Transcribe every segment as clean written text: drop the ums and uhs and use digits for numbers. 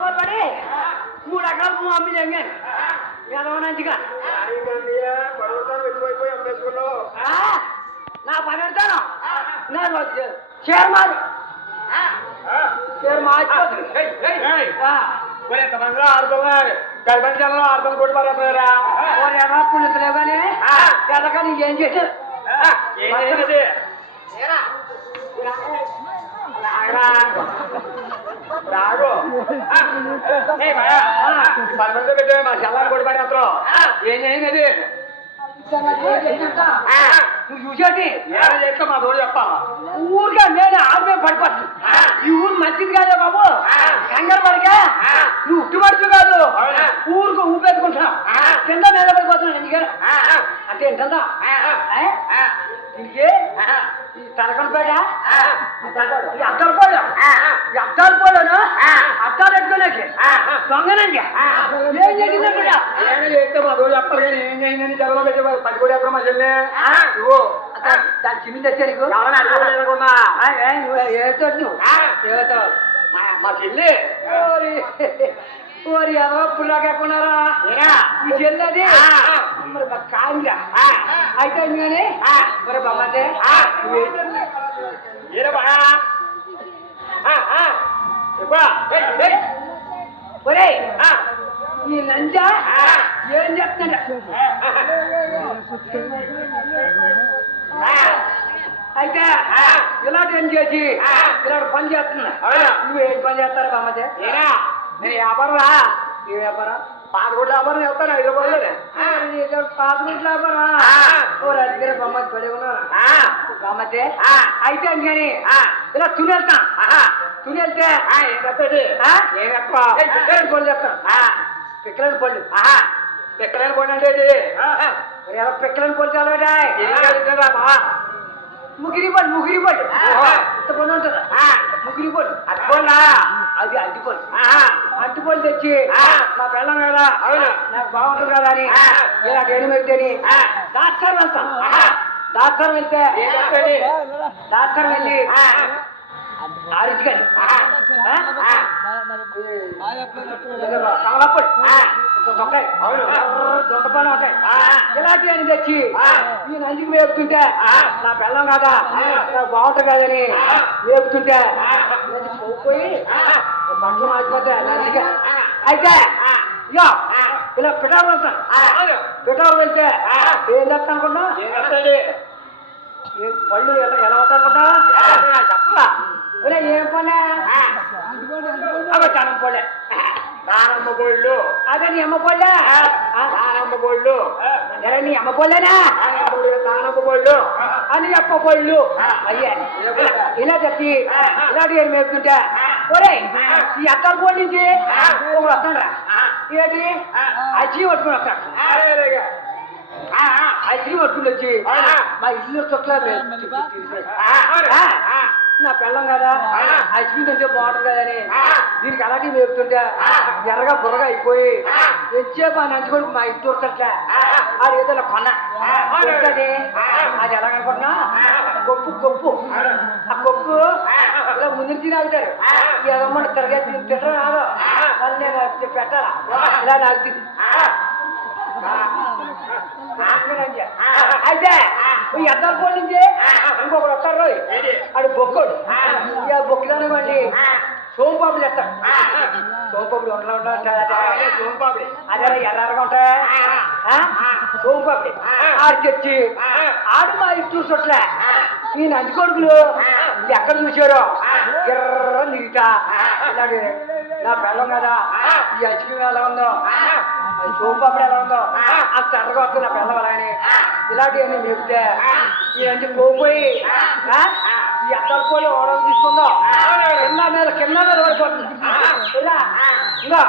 పడి 3 ఎకరాలు భూమి అమ్మి తెంగాను ఎదవనంచిగా నా పని పెడతాను నేను షేర్ మాది గర్భంలో అర్థం కూడా పడతారా పుణ్యతలేవు కానీ ఎదక నీకేం చేశారు రాగు పదమంది పెట్టే మా చల్లారి కూడా పడేస్తాం ఏం చేయండి నువ్వు చూసేటి చెప్తా మా తోడు చెప్పా ఊరిగా నేను ఆమె పడిపోతుంది ఈ ఊరు మంచిది కాదే బాబు కంగారు పడక నువ్వు ఉట్టుబడుతు కాదు ఊరుకు ఊపెట్టుకుంటున్నావు కింద మీద పడిపోతున్నావు ఎందుకని అంటే ఏంటందా ఇంకే ఈ తలకొండపేట ఈ అద్దాలపాడు అద్దాలపాడును అద్దాలు పెట్టుకోలేక దొంగనండి ఏం జరిగిందా కూడా చేస్తే మా తోడు చెప్పాలి కానీ ఏం చేయిందని జగలో పెట్టి పది కూడా ఎప్పుడు మా చెల్లి దాని చిన్ని తెచ్చా నీకు ఏతో నువ్వు ఏతో మా చెల్లి ఓరి అదో పుల్లాకెక్కున్నారా ఈ చెల్లి అది మరి కాదుగా అయితే కానీ మరి బొమ్మతే ఒరే ఈ లంచా ఏం చెప్తున్నా అయితే ఇలాంటి ఏం చేసి ఇలాంటి పని చేస్తున్నా నువ్వు ఏం పని చేస్తారా బొమ్మతే నేను వ్యాపారం ఏ వ్యాపారం పాతకోట్ల వ్యాపారం చెప్తాను 5 రూపాయలు పాతగుంట్ల వ్యాపారం ఓ దగ్గర బొమ్మ పడి ఉన్నా బొమ్మతే అయితే కానీ ఇలా తునెళ్తా తునెళ్తే పిక్కలని పళ్ళు చెప్తాను పిక్కలని పళ్ళు ఎక్కడైనా పోయినంటే ఎలా పిక్కలని పళ్ళు చదవడా ముగిరి పళ్ళు ఇంత పని ఉంటుందా ముగిరి పళ్ళు అట్టుకోండా అది అడ్డుపళ్ళు అడ్డుపళ్ళు తెచ్చి మా పిల్లం కదా నాకు బాగుంటుంది కదా అని ఇలా ఏమి పెడితేని డాక్టర్ వెళ్తాం డాక్టర్ వెళ్తే డాక్టర్ వెళ్ళి ఆరిచిగాని దొంగపళ్ళు ఉంటాయి ఇలాంటి అని తెచ్చి ఈ నందికి వేపుతుంటే నా పిల్లం కదా నాకు బాగుంటుంది కదని వేపుతుంటే పోయి బట్టలు మారిపోతే నందిగా అయితే ఇక ఇలా పిటారు వెళ్తాను పిటారు వెళ్తే ఏం చెప్తా అనుకున్నా పళ్ళు ఎలా అవుతాయి అనుకున్నా చెప్పలా ఏం పని అవి తనం పళ్ళే దానమ్మ గోళ్ళు అదే నీ అమ్మ పళ్ళే దానమ్మ గోళ్ళు ఎలా నీ అమ్మ పళ్ళేనా దానమ్మ గోళ్ళు అని అప్ప పళ్ళు అయ్యే ఇలా చెప్పి ఇలాంటి ఏం మేపుతుంటే ఒరే ఈ అక్కల పోటీ నుంచి వస్తాడరా ఏంటి అచ్చి పట్టుకుని వస్తాడు అచ్చి పట్టుకుని వచ్చి మా ఇల్లు చుట్ల నా పిల్లం కదా ఐస్ క్రీమ్ తింటే బాగుంటుంది కదని దీనికి అలాంటివి మేపుతుంటే ఎర్రగా బుర్రగా అయిపోయి ఎంతసేపు ఆ నంచుకొని మా ఇంటి ఉడతట్లే అది ఏదో కొన్నా ఉంటుంది అది ఎలా కనుకుంటున్నా కొప్పు ఆ కొప్పు ఇలా ముందు తినాగుతారు ఎదమ్మ తిరగా తింటారు రాదు వాళ్ళు నేను పెట్టాలా ఇలా నాకు అయితే ఈ అద్దాల పోటీ నుంచి ఇంకొకరు వస్తారు అది బొక్కడు ఇక బొక్కదనమండి సోంపాపులు చెప్తాడు సోంపాపులు సోంపాపిడి అదే ఎర్రగా ఉంటాయి సోంపాపుడి ఆడు తెచ్చి ఆడు మా ఇటు చుట్లే ఈ నంది కొడుకులు ఎక్కడ చూసారో ఎర్ర నిగిట ఇలాగే నా పిల్లం కదా ఈ ఐస్ క్రీమ్ ఎలా ఉందో సోంపాపుడు ఎలా ఉందో అంత ఎర్రగా వస్తుంది నా పిల్లం అలా అని ఇలాంటివన్నీ మేపితే ఈ నంది పోయి ఈ అద్దల పోలి ఓడలు తీసుకుందాం కింద మీద పడిపోతుంది ఇంకా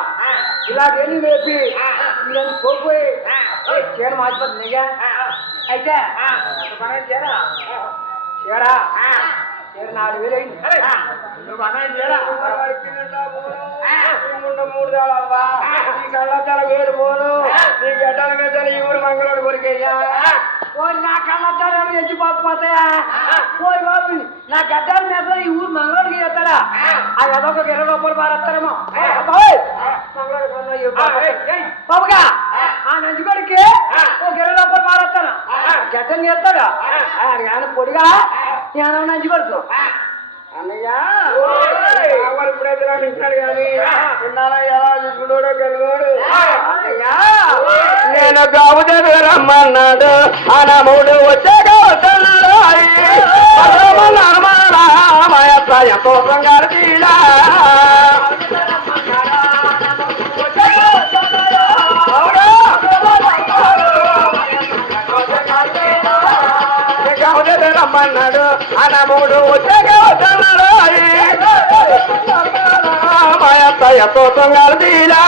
ఇలాంటివన్నీ మేపి ఈ నంది పోయి చీర మార్చిపోతుంది నీగా అయితే చీరా చీరా 4,000 అయింది నువ్వు అన్నది చేయరా 3 దాళవ్వా నీ కళ్ళద్దాల వేరు పోను నీ గడ్డల మీద ఈ ఊరు మంగళోడు కొరికేయ్యా నా కళ్ళద్దాలు ఎచ్చిపోతాయా పోయి బాబు నా గడ్డల మీద ఈ ఊరు మంగళోడికి చేస్తాడా అది అదొక 20 రూపాయలు మారేస్తారేమో బాబుగా ఆ నంచుకోడికి ఒక 20 రూపాయలు మారేస్తాను గడ్డం చేస్తాడు ఆయన పొడిగా నేను నంచుకోడుకు అన్నయ్య ఇప్పుడైతే ఇస్తున్నాడు కానీ విన్నానా ఎలా చూసుకున్నాడో గెలువాడు అన్నయ్య నేను గావు రమ్మన్నాడు అనముడు వచ్చాక వస్తున్నాడు ఎంతో బంగారు తీలా రమ్మన్నాడు అనముడు వచ్చాక వస్తున్నాడు ఎంతో బంగారు తీలా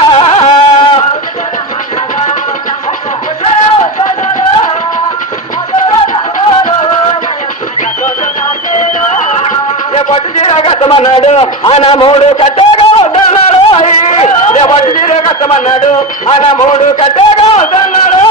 పట్టు చీర కట్టమన్నాడు ఆయన 3 కట్టగా వద్దన్నాడు పట్టు చీర కట్టమన్నాడు ఆయన 3 కట్టగా వద్దన్నాడు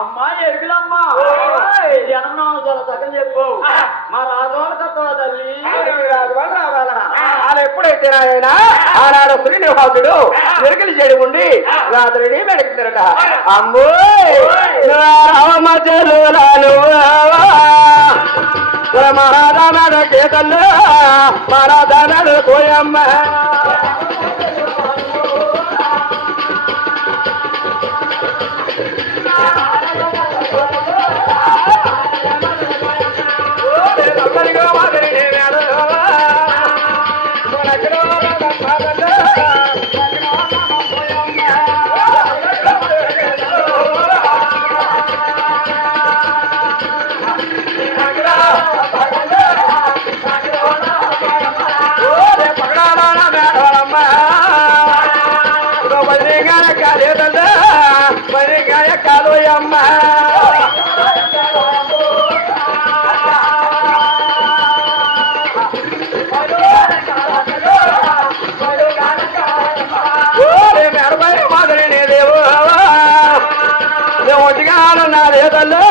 అమ్మా ఎరుగులమ్మా జనం చాలా చక్కని చెప్పు మా రాజవాళ్ళ కత్తవా తల్లి అలా ఎప్పుడైతే ఆయన ఆనాడు శ్రీనివాసుడు ఎరుకలు చెడి ఉండి రాత్రిని వెనక్కిరట అమ్మో రామ చెల్లులాను మహాదానాడు కేతల్లో మహాదానాడు కోయమ్మ ఒటిగాను నా లేదల్లో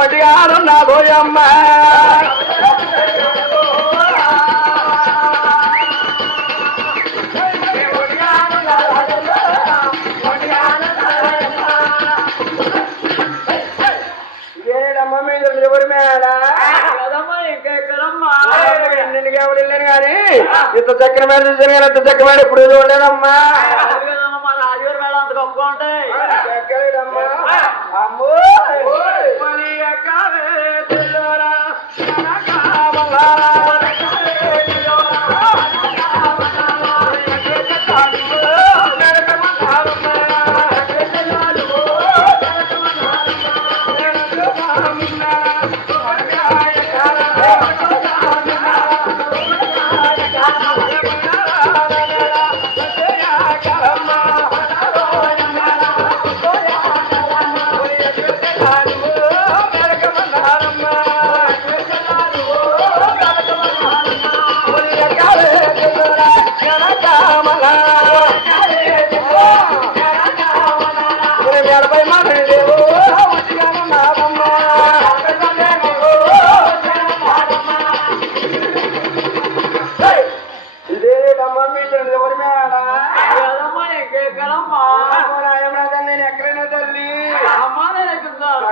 ఒటిగాను నా పోయమ్మ ఏడమ్మ మీద ఎవరి మేడ ఇంకెక్కడమ్మా నిన్నకి ఎవరు వెళ్ళాను కానీ ఇంత చక్కెర మీద చూసాను కానీ ఇంత చక్కెర మీద ఇప్పుడు చూడలేదమ్మా రాజుగారు మేడం అంత గొప్ప ఉంటాయి అమ్మో నేను ఎక్కడైనా తల్లి అమ్మా నేను ఎక్కుతాను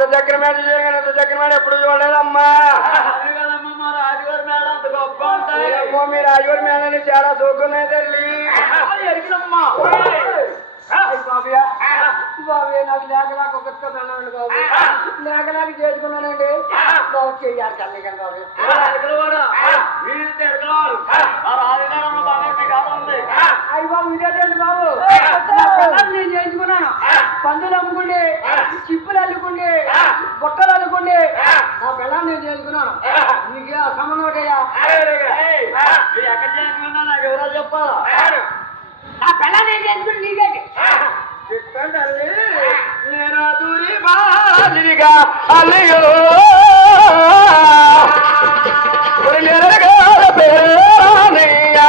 అంత చక్కెర మేడ చేయగానే అంత చక్కెర మేడ ఎప్పుడు చూడలేదమ్మా. ఏమో మీ రాజుగారి మేడని చాలా సోకున్నాయి తల్లి. బాబు నాకు లేకలాగా ఒక వెళ్ళండి బాబు, లేకలాగా చేసుకున్నానండి బాబు, చెయ్యాలి తల్లి కానీ బాబు. అయ్యి బాబు ఇదేంటండి బాబు, నా పిల్లలు నేను చేయించుకున్నాను. పందులు అమ్ముకుండి, చిప్పులు అల్లుకుండి, బుట్టలు అల్లుకుండి నా పిల్లలు నేను చేయించుకున్నాను. నీకే అసమనం ఒకటయ్యా. ఎక్కడ చేసుకున్నా నాకు ఎవరో చెప్పాలా? నా పిల్లలు నేను చేయించుకుని నీకేంటి చెప్పండి. నేను దూరి బాలిగా అల్లయో పేరయ్యా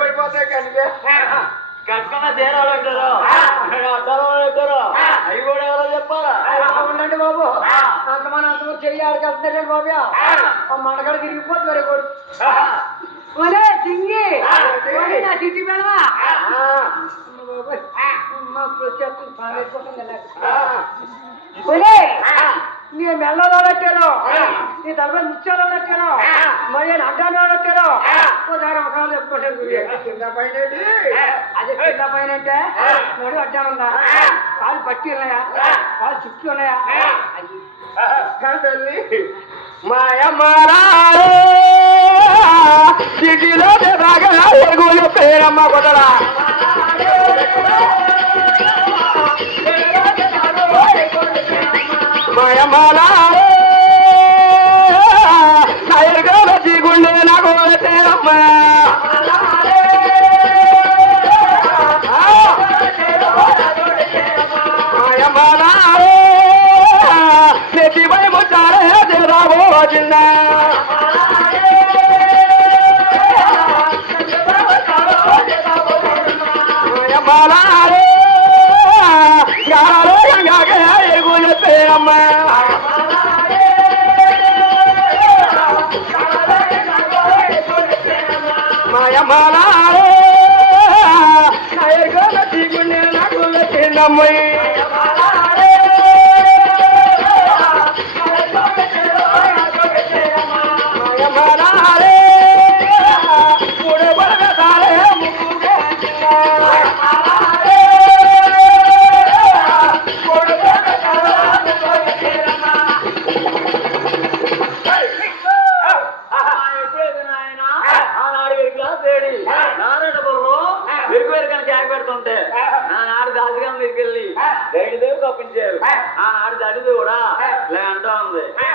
పడిపోతాయి కనుక కట్టుకున్న చీరాలు పెట్టారు, పెట్టారు. అవి కూడా ఎవరో చెప్పాలా? ఉండండి బాబు, అంత మన అంత చెయ్యి ఆడికి వెళ్తున్నారండి బాబు. ఆ మండగడ తిరిగిపోతుంది మరి కొడు. ఒరే సింగి, నా చిట్టి పెడవా నీ మెల్లలో పెట్టారు, నీ తలపై ముత్యాలు పెట్టారు, మరి అడ్డాలో పెట్టారు. ఒకసారి ఒక చెప్పుకోండి. కింద పైన అదే కింద పైన అంటే నడు అడ్డానుందా, కాలు పట్టి ఉన్నాయా, కాలు చుట్టూ ఉన్నాయా? తల్లి మాయమ్మారా సిటీలో ఎగులు పేరమ్మ కొట్టరా మాయమ్మారా ఎరుగల దిగుండే నాకు పేరమ్మ మాయమ్మారా నెత్తి పై ముచ్చారే రాబో చిన్న ఎగులు పేరమ్మ మాయమ్మారే ఎరుగల దిగుండే నాకు చిన్నమ్మయ్య తప్పించారు. ఆనాడు దాటిది కూడా అంటూ ఉంది.